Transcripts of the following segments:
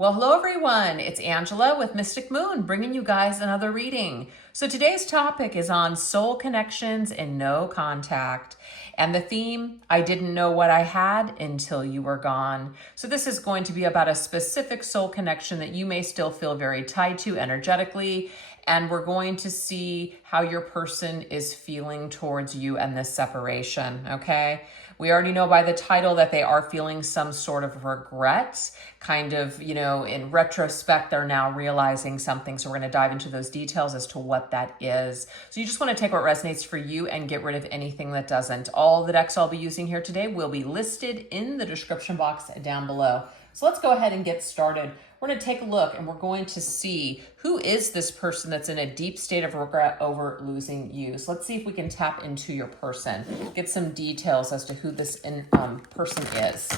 Well, hello everyone. It's Angela with Mystic Moon, bringing you guys another reading. So today's topic is on soul connections and no contact. And the theme, I didn't know what I had until you were gone. So this is going to be about a specific soul connection that you may still feel very tied to energetically. And we're going to see how your person is feeling towards you and this separation, okay? We already know by the title that they are feeling some sort of regret, kind of, in retrospect, they're now realizing something. So we're going to dive into those details as to what that is. So you just want to take what resonates for you and get rid of anything that doesn't. All the decks I'll be using here today will be listed in the description box down below. So let's go ahead and get started. We're going to take a look and we're going to see who is this person that's in a deep state of regret over losing you. So let's see if we can tap into your person, get some details as to who this person is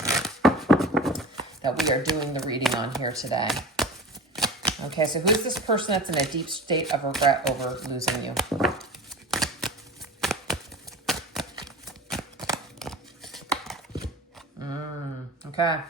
that we are doing the reading on here today. Okay, so who's this person that's in a deep state of regret over losing you? Okay.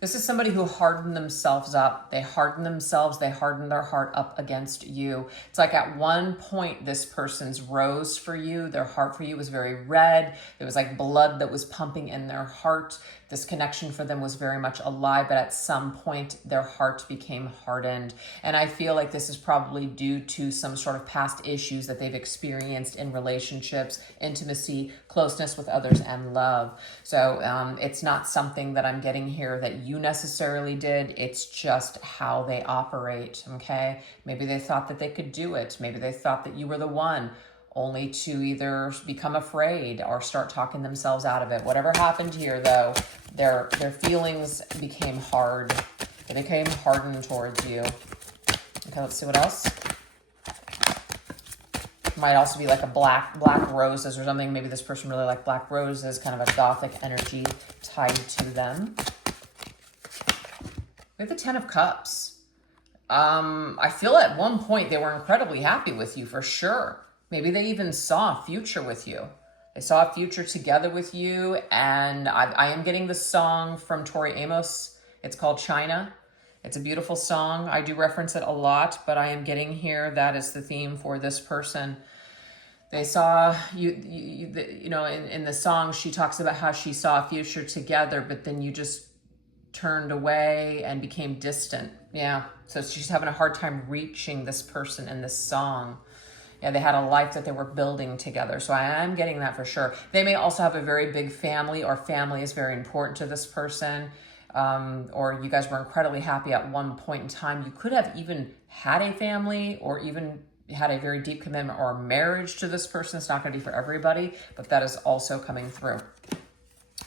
This is somebody who hardened themselves up. They hardened themselves. They hardened their heart up against you. It's like at one point, this person's rose for you. Their heart for you was very red. There was like blood that was pumping in their heart. This connection for them was very much alive, but at some point, their heart became hardened. And I feel like this is probably due to some sort of past issues that they've experienced in relationships, intimacy, closeness with others, and love. So it's not something that I'm getting here that you necessarily did. It's just how they operate, okay? Maybe they thought that they could do it. Maybe they thought that you were the one, only to either become afraid or start talking themselves out of it. Whatever happened here, though, their feelings became hard. They became hardened towards you. Okay, let's see what else. Might also be like a black roses or something. Maybe this person really liked black roses, kind of a gothic energy tied to them. We have the 10 of Cups. I feel at one point they were incredibly happy with you for sure. Maybe they even saw a future with you. They saw a future together with you. And I am getting the song from Tori Amos. It's called China. It's a beautiful song. I do reference it a lot, but I am getting here that is the theme for this person. They saw in the song, she talks about how she saw a future together, but then you just turned away and became distant. Yeah. So she's having a hard time reaching this person in this song. Yeah, they had a life that they were building together. So I am getting that for sure. They may also have a very big family, or family is very important to this person. Or you guys were incredibly happy at one point in time. You could have even had a family or even had a very deep commitment or marriage to this person. It's not going to be for everybody, but that is also coming through.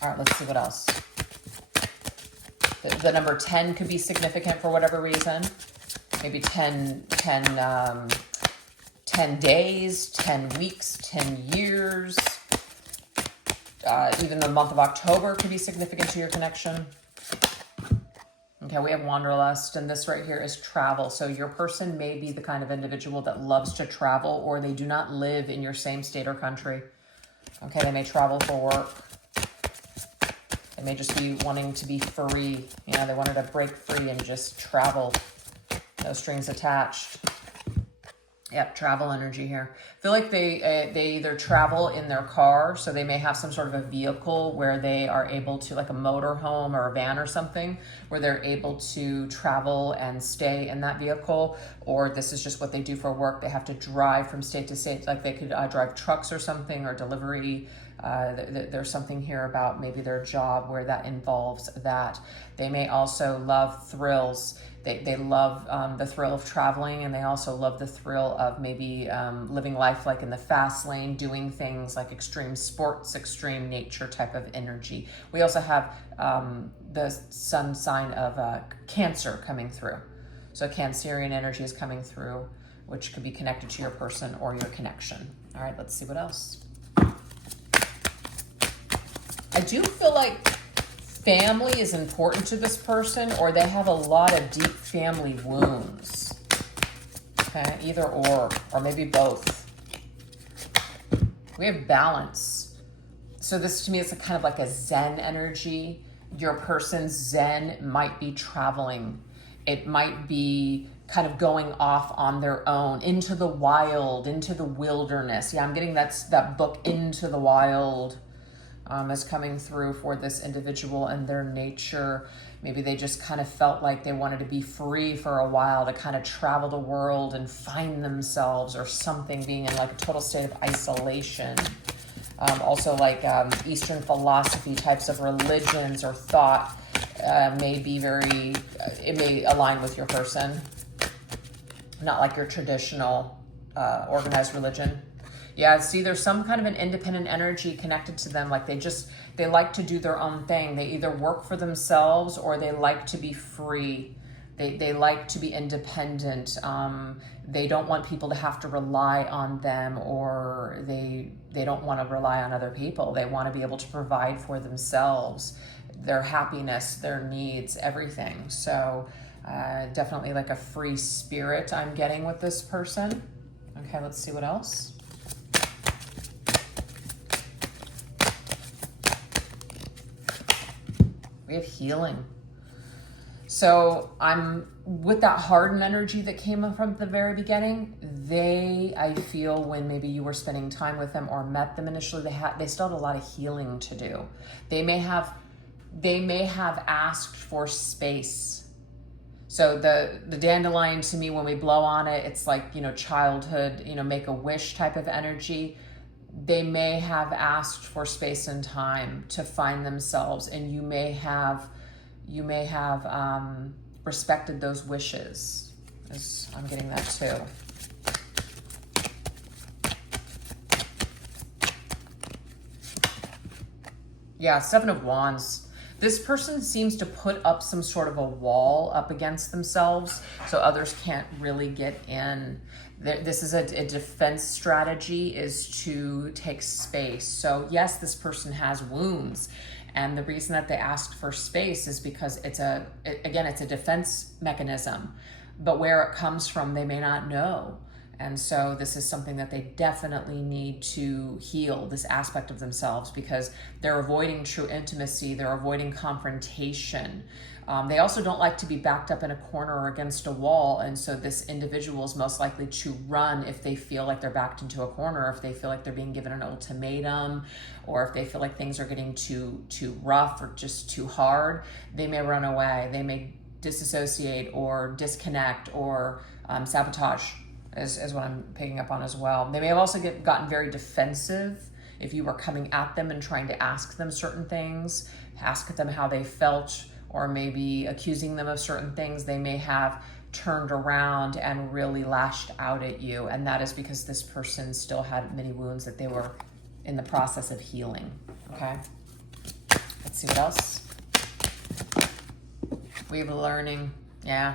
All right, let's see what else. The number 10 could be significant for whatever reason. Maybe 10 days, 10 weeks, 10 years. Even the month of October could be significant to your connection. Okay, we have wanderlust, and this right here is travel. So your person may be the kind of individual that loves to travel, or they do not live in your same state or country. Okay, they may travel for work. They may just be wanting to be free. They wanted to break free and just travel. No strings attached. Yep, travel energy here. I feel like they either travel in their car, so they may have some sort of a vehicle where they are able to, like a motor home or a van or something, where they're able to travel and stay in that vehicle, or this is just what they do for work. They have to drive from state to state, like they could drive trucks or something, or delivery. There's something here about maybe their job where that involves that. They may also love thrills. They love the thrill of traveling, and they also love the thrill of maybe living life like in the fast lane, doing things like extreme sports, extreme nature type of energy. We also have the sun sign of Cancer coming through. So Cancerian energy is coming through, which could be connected to your person or your connection. All right, let's see what else. I do feel like family is important to this person, or they have a lot of deep family wounds. Okay, either or maybe both. We have balance. So this to me is kind of like a Zen energy. Your person's Zen might be traveling. It might be kind of going off on their own into the wild, into the wilderness. Yeah, I'm getting that book Into the Wild is coming through for this individual and their nature. Maybe they just kind of felt like they wanted to be free for a while, to kind of travel the world and find themselves or something, being in like a total state of isolation. Also like Eastern philosophy types of religions or thought may be very, it may align with your person. Not like your traditional organized religion. Yeah, see, there's some kind of an independent energy connected to them. Like they like to do their own thing. They either work for themselves or they like to be free. They like to be independent. They don't want people to have to rely on them, or they don't want to rely on other people. They want to be able to provide for themselves, their happiness, their needs, everything. So definitely like a free spirit I'm getting with this person. Okay, let's see what else. We have healing. So I'm with that hardened energy that came from the very beginning. I feel when maybe you were spending time with them or met them initially, they still had a lot of healing to do. They may have asked for space. So the dandelion, to me, when we blow on it, it's like, childhood, make a wish type of energy. They may have asked for space and time to find themselves, and you may have respected those wishes. I'm getting that too. Yeah, Seven of Wands. This person seems to put up some sort of a wall up against themselves so others can't really get in. This is a defense strategy, is to take space. So yes, this person has wounds. And the reason that they asked for space is because it's a defense mechanism. But where it comes from, they may not know. And so this is something that they definitely need to heal, this aspect of themselves, because they're avoiding true intimacy. They're avoiding confrontation. They also don't like to be backed up in a corner or against a wall. And so this individual is most likely to run if they feel like they're backed into a corner, if they feel like they're being given an ultimatum, or if they feel like things are getting too rough or just too hard. They may run away. They may disassociate or disconnect or sabotage. Is what I'm picking up on as well. They may have also gotten very defensive if you were coming at them and trying to ask them certain things, ask them how they felt, or maybe accusing them of certain things. They may have turned around and really lashed out at you. And that is because this person still had many wounds that they were in the process of healing. Okay, let's see what else. We have learning. Yeah.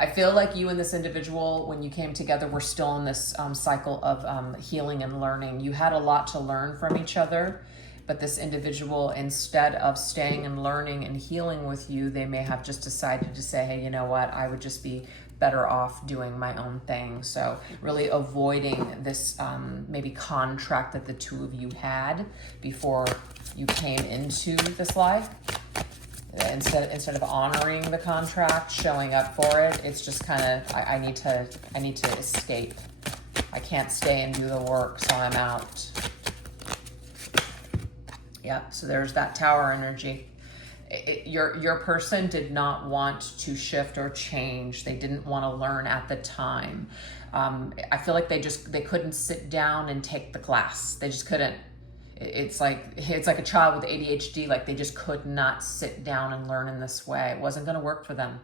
I feel like you and this individual, when you came together, were still in this cycle of healing and learning. You had a lot to learn from each other, but this individual, instead of staying and learning and healing with you, they may have just decided to say, hey, you know what, I would just be better off doing my own thing. So really avoiding this maybe contract that the two of you had before you came into this life. Instead of honoring the contract, showing up for it, it's just kind of, I need to escape. I can't stay and do the work, so I'm out. Yeah, so there's that Tower energy. Your person did not want to shift or change. They didn't want to learn at the time. I feel like they couldn't sit down and take the class. They just couldn't. It's like a child with ADHD, like they just could not sit down and learn in this way. It wasn't going to work for them.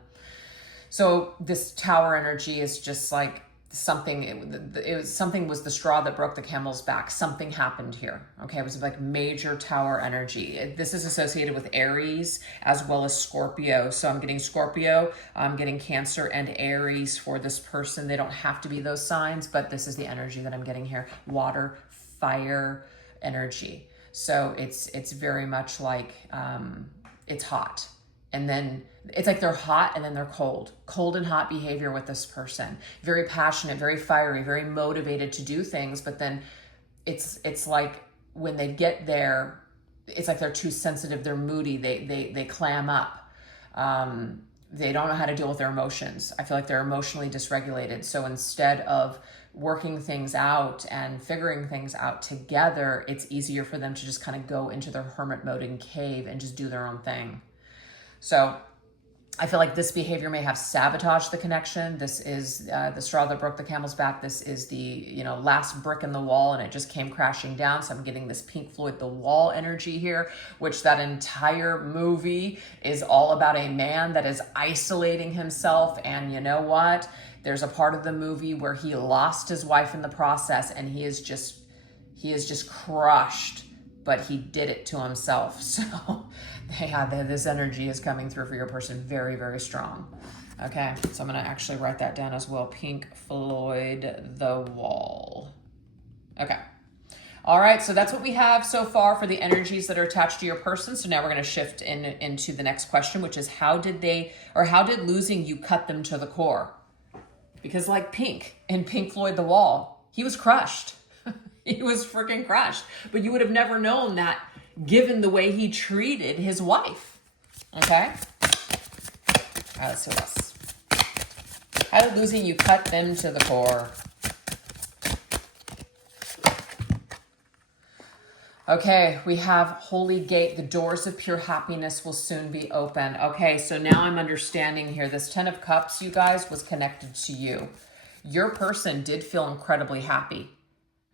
So this Tower energy is just like something was the straw that broke the camel's back. Something happened here. Okay, it was like major Tower energy. This is associated with Aries as well as Scorpio. So I'm getting Scorpio, I'm getting Cancer and Aries for this person. They don't have to be those signs, but this is the energy that I'm getting here. Water, fire energy. So it's very much like it's hot, and then it's like they're hot and then they're cold and hot behavior with this person. Very passionate, very fiery, very motivated to do things, but then it's like when they get there, it's like they're too sensitive, they're moody, they clam up. they don't know how to deal with their emotions. I feel like they're emotionally dysregulated. So instead of working things out and figuring things out together, it's easier for them to just kind of go into their hermit mode and cave and just do their own thing. So I feel like this behavior may have sabotaged the connection. This is the straw that broke the camel's back. This is the, last brick in the wall, and it just came crashing down. So I'm getting this Pink Floyd The Wall energy here, which that entire movie is all about a man that is isolating himself. And you know what? There's a part of the movie where he lost his wife in the process, and he is just crushed, but he did it to himself. So yeah, this energy is coming through for your person very, very strong. Okay, so I'm going to actually write that down as well. Pink Floyd The Wall. Okay. All right, so that's what we have so far for the energies that are attached to your person. So now we're going to shift into the next question, which is how did losing you cut them to the core? Because like Pink in Pink Floyd The Wall, he was crushed. He was freaking crushed. But you would have never known that given the way he treated his wife. Okay? All right, let's see what else. How did losing you cut them to the core? Okay, we have Holy Gate. The doors of pure happiness will soon be open. Okay, so now I'm understanding here. This 10 of Cups, you guys, was connected to you. Your person did feel incredibly happy.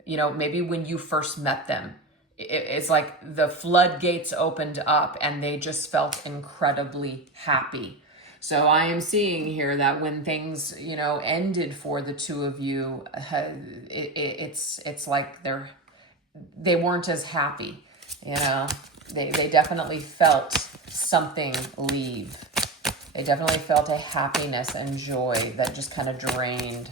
Maybe when you first met them, it's like the floodgates opened up and they just felt incredibly happy. So I am seeing here that when things, ended for the two of you, it's like they weren't as happy. They definitely felt something leave. They definitely felt a happiness and joy that just kind of drained.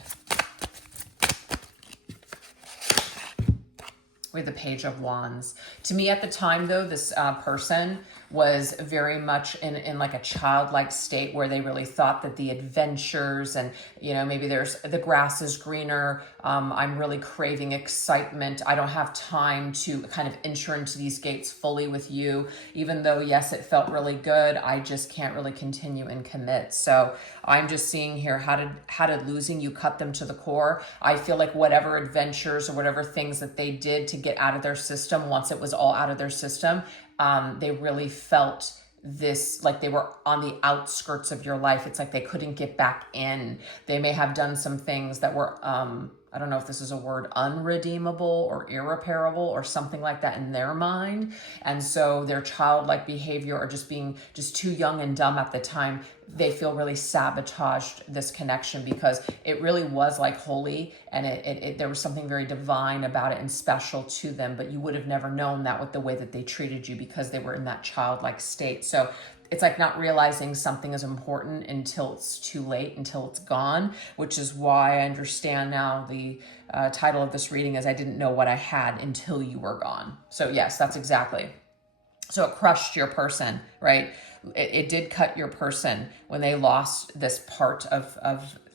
With the Page of Wands. To me at the time though, this person was very much in like a childlike state where they really thought that the adventures and, maybe there's the grass is greener. I'm really craving excitement. I don't have time to kind of enter into these gates fully with you. Even though, yes, it felt really good, I just can't really continue and commit. So I'm just seeing here, how did losing you cut them to the core? I feel like whatever adventures or whatever things that they did to get out of their system, once it was all out of their system, they really felt this, like they were on the outskirts of your life. It's like they couldn't get back in. They may have done some things that were, I don't know if this is a word, unredeemable or irreparable or something like that in their mind. And so their childlike behavior or just being just too young and dumb at the time, they feel really sabotaged this connection because it really was like holy and there was something very divine about it and special to them, but you would have never known that with the way that they treated you because they were in that childlike state. So it's like not realizing something is important until it's too late, until it's gone, which is why I understand now the title of this reading is I didn't know what I had until you were gone. So yes, that's exactly. So it crushed your person, right? It did cut your person when they lost this part of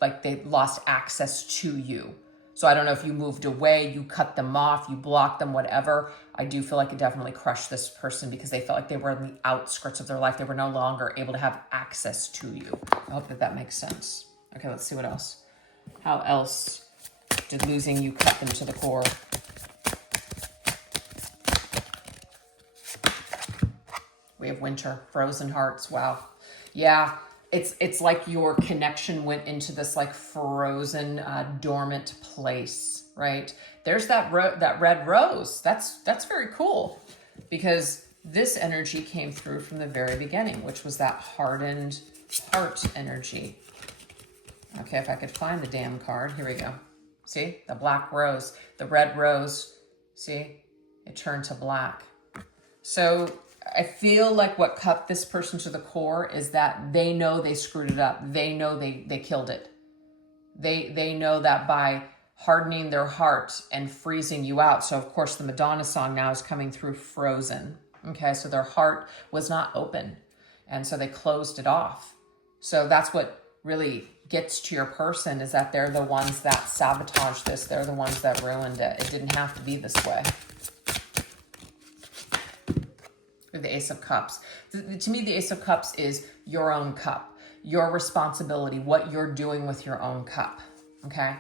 like they lost access to you. So I don't know if you moved away, you cut them off, you blocked them, whatever. I do feel like it definitely crushed this person because they felt like they were in the outskirts of their life. They were no longer able to have access to you. I hope that makes sense. Okay, let's see what else. How else did losing you cut them to the core? We have winter, frozen hearts. Wow. Yeah, it's like your connection went into this like frozen, dormant place, right? There's that red rose. That's very cool because this energy came through from the very beginning, which was that hardened heart energy. Okay, if I could find the damn card. Here we go. See, the black rose, the red rose. See, it turned to black. So I feel like what cut this person to the core is that they know they screwed it up. They know they killed it. They know that by hardening their heart and freezing you out. So of course the Madonna song now is coming through frozen. Okay, so their heart was not open. And so they closed it off. So that's what really gets to your person is that they're the ones that sabotaged this. They're the ones that ruined it. It didn't have to be this way. The Ace of Cups. To me, the Ace of Cups is your own cup. your responsibility, what you're doing with your own cup, okay?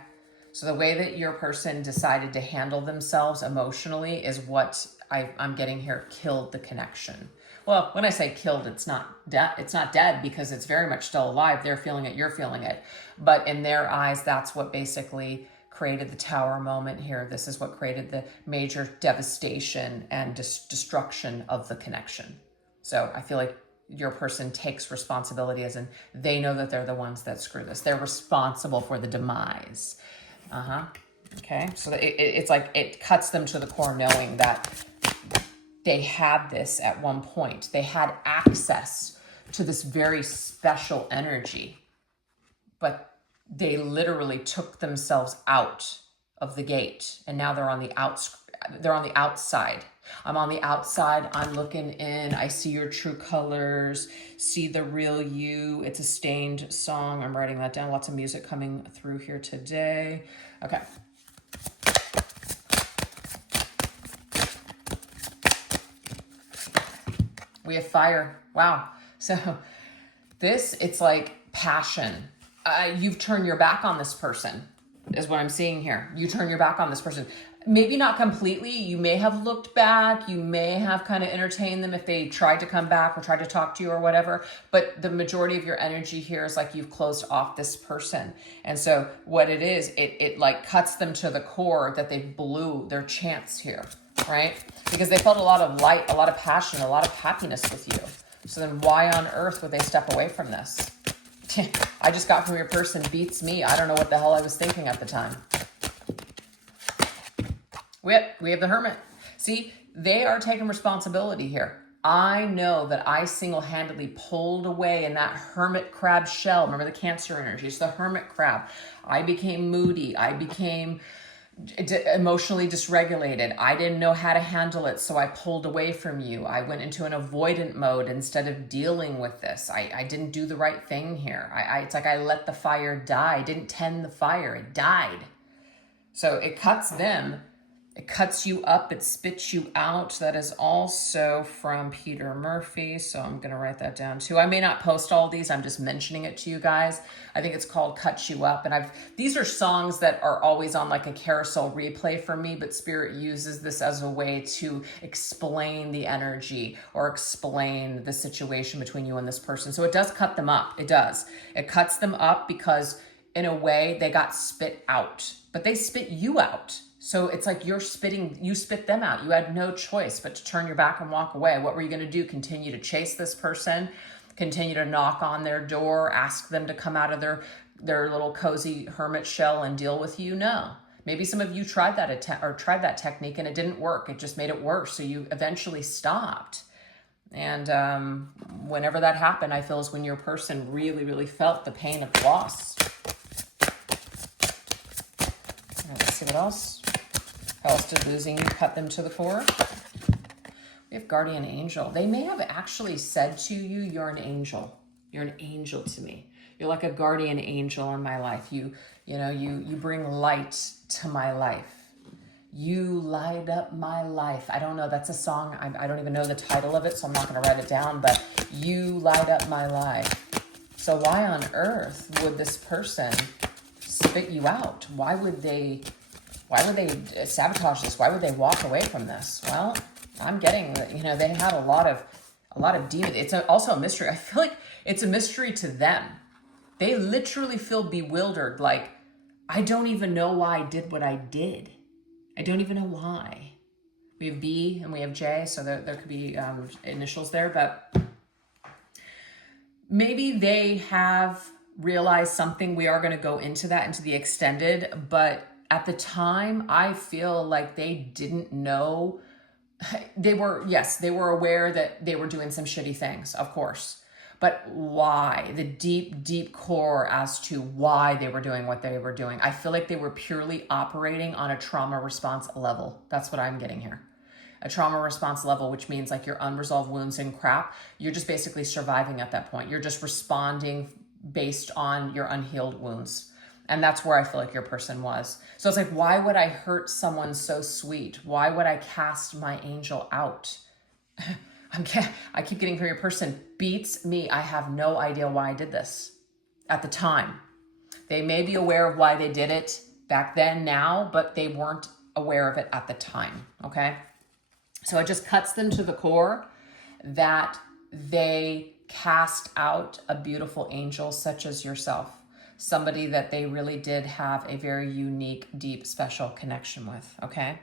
So the way that your person decided to handle themselves emotionally is what I'm getting here, killed the connection. Well, when I say killed, it's not dead because it's very much still alive. They're feeling it, you're feeling it. But in their eyes, that's what basically created the tower moment here. This is what created the major devastation and destruction of the connection. So I feel like your person takes responsibility, as in they know that they're the ones that screw this. They're responsible for the demise. Okay, so it's like it cuts them to the core knowing that they had this at one point. They had access to this very special energy, but they literally took themselves out of the gate, and now they're on the outside. I'm on the outside, I'm looking in, I see your true colors, see the real you. It's a Stained song. I'm writing that down. Lots of music coming through here today. Okay. We have fire. Wow. So this, it's like passion. You've turned your back on this person, is what I'm seeing here. You turn your back on this person. Maybe not completely. You may have looked back. You may have kind of entertained them if they tried to come back or tried to talk to you or whatever. But the majority of your energy here is like you've closed off this person. And so what it is, it like cuts them to the core that they blew their chance here, right? Because they felt a lot of light, a lot of passion, a lot of happiness with you. So then why on earth would they step away from this? I just got from your person beats me. I don't know what the hell I was thinking at the time. We have the Hermit. See, they are taking responsibility here. I know that I single-handedly pulled away in that hermit crab shell. Remember the Cancer energy? It's the hermit crab. I became moody. I became emotionally dysregulated. I didn't know how to handle it, so I pulled away from you. I went into an avoidant mode instead of dealing with this. I didn't do the right thing here. It's like I let the fire die. I didn't tend the fire. It died. So it cuts them. It cuts you up, it spits you out. That is also from Peter Murphy, so I'm going to write that down too. I may not post all these, I'm just mentioning it to you guys. I think it's called Cut You Up, and these are songs that are always on like a carousel replay for me, but Spirit uses this as a way to explain the energy or explain the situation between you and this person. So it does cut them up, it does. It cuts them up because in a way they got spit out, but they spit you out. So it's like you spit them out. You had no choice but to turn your back and walk away. What were you going to do? Continue to chase this person? Continue to knock on their door, ask them to come out of their little cozy hermit shell and deal with you? No. Maybe some of you tried that technique and it didn't work. It just made it worse. So you eventually stopped. And whenever that happened, I feel is when your person really, really felt the pain of loss. Let's see what else. How else did losing you cut them to the core? We have guardian angel. They may have actually said to you, you're an angel. You're an angel to me. You're like a guardian angel in my life. You bring light to my life. You light up my life. I don't know. That's a song. I don't even know the title of it, so I'm not going to write it down, but you light up my life. So why on earth would this person spit you out? Why would they sabotage this? Why would they walk away from this? Well, I'm getting that, they had a lot of demons. It's also a mystery. I feel like it's a mystery to them. They literally feel bewildered. Like, I don't even know why I did what I did. I don't even know why. We have B and we have J, so there could be initials there, but maybe they have realized something. We are going to go into that, into the extended, but at the time, I feel like they didn't know. They were aware that they were doing some shitty things, of course. But why? The deep, deep core as to why they were doing what they were doing. I feel like they were purely operating on a trauma response level. That's what I'm getting here. A trauma response level, which means like your unresolved wounds and crap, you're just basically surviving at that point. You're just responding based on your unhealed wounds. And that's where I feel like your person was. So it's like, why would I hurt someone so sweet? Why would I cast my angel out? I keep getting from your person, beats me. I have no idea why I did this. at the time. They may be aware of why they did it back then now, but they weren't aware of it at the time, okay? So it just cuts them to the core that they cast out a beautiful angel such as yourself, somebody that they really did have a very unique, deep, special connection with, okay?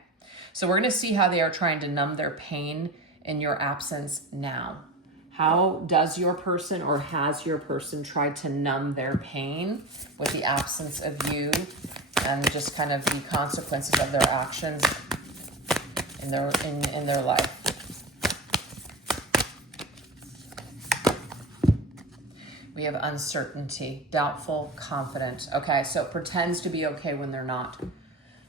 So we're going to see how they are trying to numb their pain in your absence now. How does your person or has your person tried to numb their pain with the absence of you and just kind of the consequences of their actions in their life? We have uncertainty, doubtful, confident. Okay, so pretends to be okay when they're not.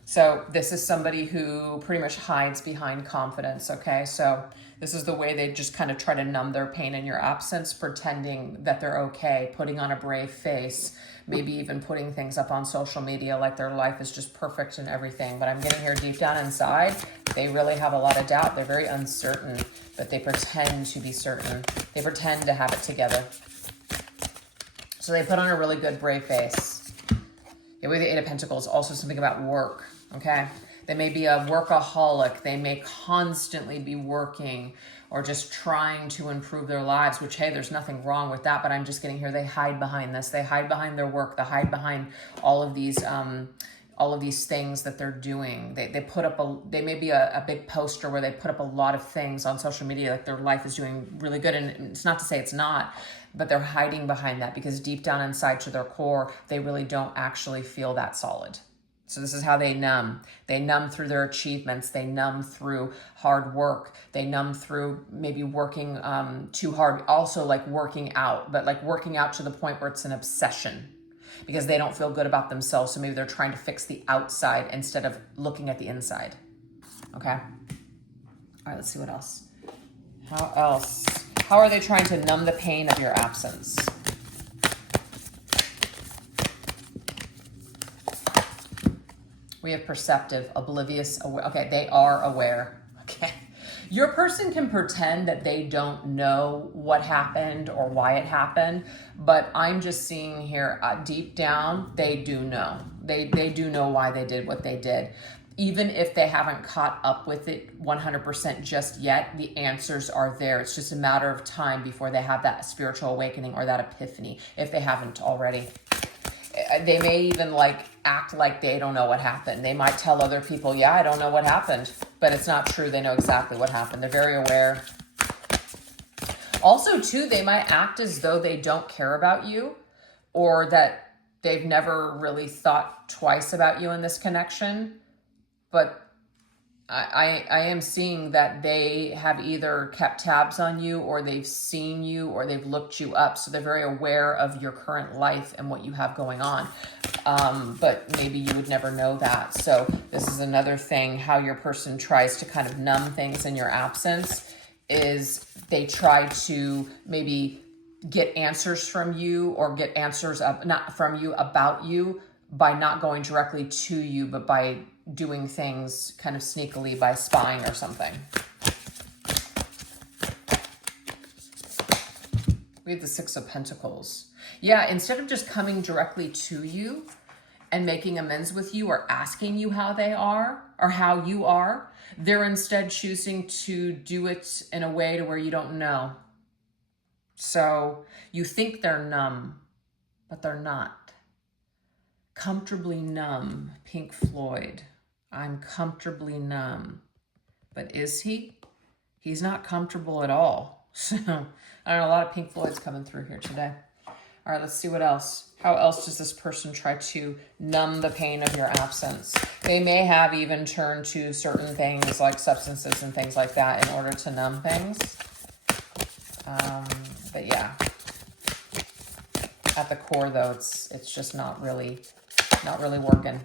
So this is somebody who pretty much hides behind confidence, okay? So this is the way they just kind of try to numb their pain in your absence, pretending that they're okay, putting on a brave face, maybe even putting things up on social media like their life is just perfect and everything. But I'm getting here deep down inside, they really have a lot of doubt. They're very uncertain, but they pretend to be certain. They pretend to have it together. So they put on a really good brave face. Yeah, with the Eight of Pentacles, also something about work, okay? They may be a workaholic. They may constantly be working or just trying to improve their lives, which, hey, there's nothing wrong with that, but I'm just getting here. They hide behind this. They hide behind their work. They hide behind all of these things that they're doing. They put up they may be a big poster where they put up a lot of things on social media, like their life is doing really good. And it's not to say it's not, but they're hiding behind that because deep down inside to their core, they really don't actually feel that solid. So this is how they numb. They numb through their achievements. They numb through hard work. They numb through maybe working too hard. Also like working out, but like working out to the point where it's an obsession because they don't feel good about themselves. So maybe they're trying to fix the outside instead of looking at the inside. Okay. All right, let's see what else. How else? How are they trying to numb the pain of your absence? We have perceptive, oblivious, aware. Okay, they are aware. Okay. Your person can pretend that they don't know what happened or why it happened, but I'm just seeing here, deep down, they do know. They do know why they did what they did. Even if they haven't caught up with it 100% just yet, the answers are there. It's just a matter of time before they have that spiritual awakening or that epiphany, if they haven't already. They may even act like they don't know what happened. They might tell other people, yeah, I don't know what happened, but it's not true. They know exactly what happened. They're very aware. Also, too, they might act as though they don't care about you or that they've never really thought twice about you in this connection. But I am seeing that they have either kept tabs on you or they've seen you or they've looked you up. So they're very aware of your current life and what you have going on. But maybe you would never know that. So this is another thing, how your person tries to kind of numb things in your absence is they try to maybe get answers from you or get answers not from you about you by not going directly to you, but by doing things kind of sneakily by spying or something. We have the Six of Pentacles. Yeah, instead of just coming directly to you and making amends with you or asking you how they are or how you are, they're instead choosing to do it in a way to where you don't know. So you think they're numb, but they're not. Comfortably numb, Pink Floyd. I'm comfortably numb. But is he? He's not comfortable at all. So, I don't know, a lot of Pink Floyd's coming through here today. All right, let's see what else. How else does this person try to numb the pain of your absence? They may have even turned to certain things like substances and things like that in order to numb things. But yeah. At the core, though, it's just not really working.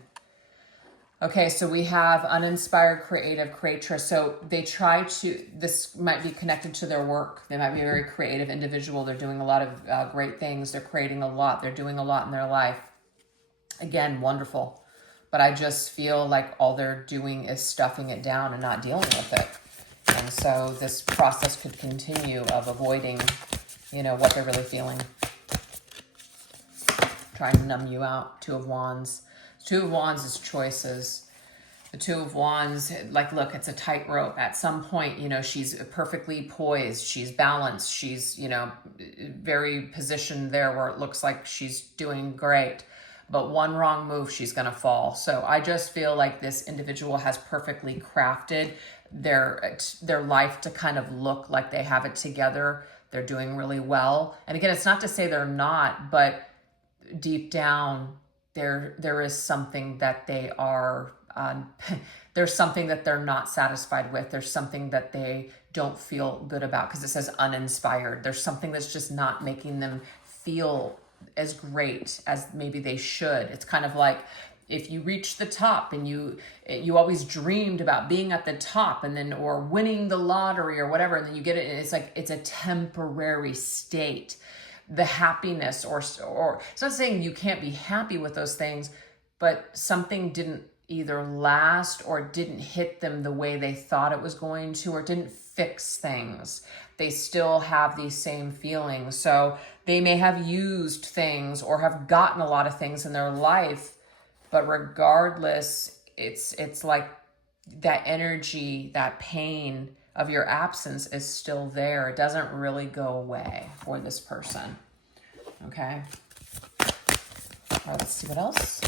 Okay, so we have uninspired, creative, creatress. So they try to, this might be connected to their work. They might be a very creative individual. They're doing a lot of great things. They're creating a lot. They're doing a lot in their life. Again, wonderful. But I just feel like all they're doing is stuffing it down and not dealing with it. And so this process could continue of avoiding, what they're really feeling. trying to numb you out. Two of Wands. Two of Wands is choices. The Two of Wands, like, look, it's a tightrope. At some point, you know, she's perfectly poised. She's balanced. She's, you know, very positioned there where it looks like she's doing great. But one wrong move, she's going to fall. So I just feel like this individual has perfectly crafted their life to kind of look like they have it together. They're doing really well. And again, it's not to say they're not, but deep down, there is something that they are, there's something that they're not satisfied with. There's something that they don't feel good about, because it says uninspired. There's something that's just not making them feel as great as maybe they should. It's kind of like if you reach the top and you always dreamed about being at the top, and then, or winning the lottery or whatever, and then you get it, and it's like, it's a temporary state. The happiness, or it's not saying you can't be happy with those things, but something didn't either last or didn't hit them the way they thought it was going to, or didn't fix things. They still have these same feelings. So they may have used things or have gotten a lot of things in their life, but regardless, it's like that energy, that pain of your absence is still there. It doesn't really go away for this person. Okay. All right, let's see what else.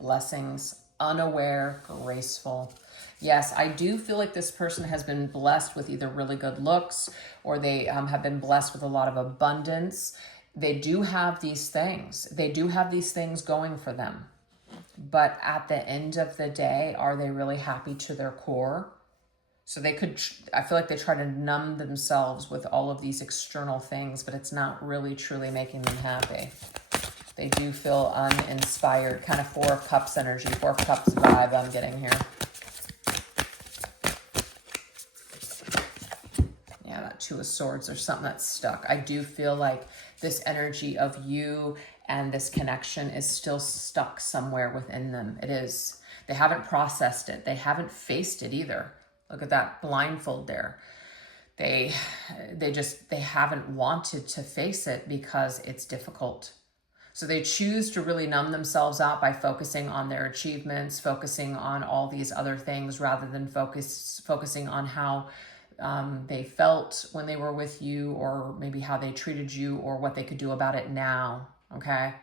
Blessings, unaware, graceful. Yes, I do feel like this person has been blessed with either really good looks, or they have been blessed with a lot of abundance. They do have these things. They do have these things going for them. But at the end of the day, are they really happy to their core? So they could, I feel like they try to numb themselves with all of these external things, but it's not really truly making them happy. They do feel uninspired, kind of Four of Cups energy, Four of Cups vibe I'm getting here. Yeah, that Two of Swords, there's something that's stuck. I do feel like this energy of you and this connection is still stuck somewhere within them. It is. They haven't processed it. They haven't faced it either. Look at that blindfold there. They haven't wanted to face it because it's difficult. So they choose to really numb themselves out by focusing on their achievements, focusing on all these other things, rather than focusing on how they felt when they were with you, or maybe how they treated you, or what they could do about it now. Okay.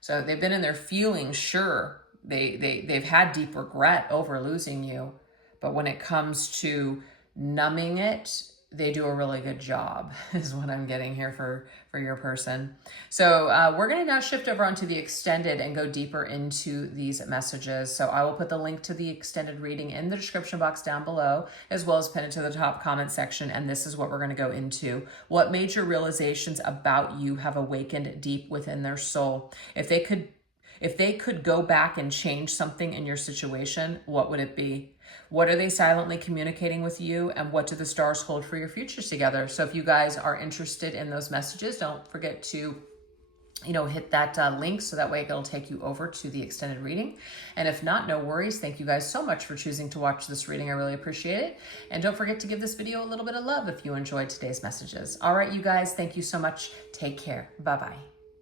So they've been in their feelings. Sure. They've had deep regret over losing you, but when it comes to numbing it, they do a really good job, is what I'm getting here for your person. So we're going to now shift over onto the extended and go deeper into these messages. So I will put the link to the extended reading in the description box down below, as well as pin it to the top comment section. And this is what we're going to go into. What major realizations about you have awakened deep within their soul? If they could go back and change something in your situation, what would it be? What are they silently communicating with you, and what do the stars hold for your futures together? So if you guys are interested in those messages, don't forget to, hit that link, so that way it'll take you over to the extended reading. And if not, no worries. Thank you guys so much for choosing to watch this reading. I really appreciate it. And don't forget to give this video a little bit of love if you enjoyed today's messages. All right, you guys, thank you so much. Take care. Bye-bye.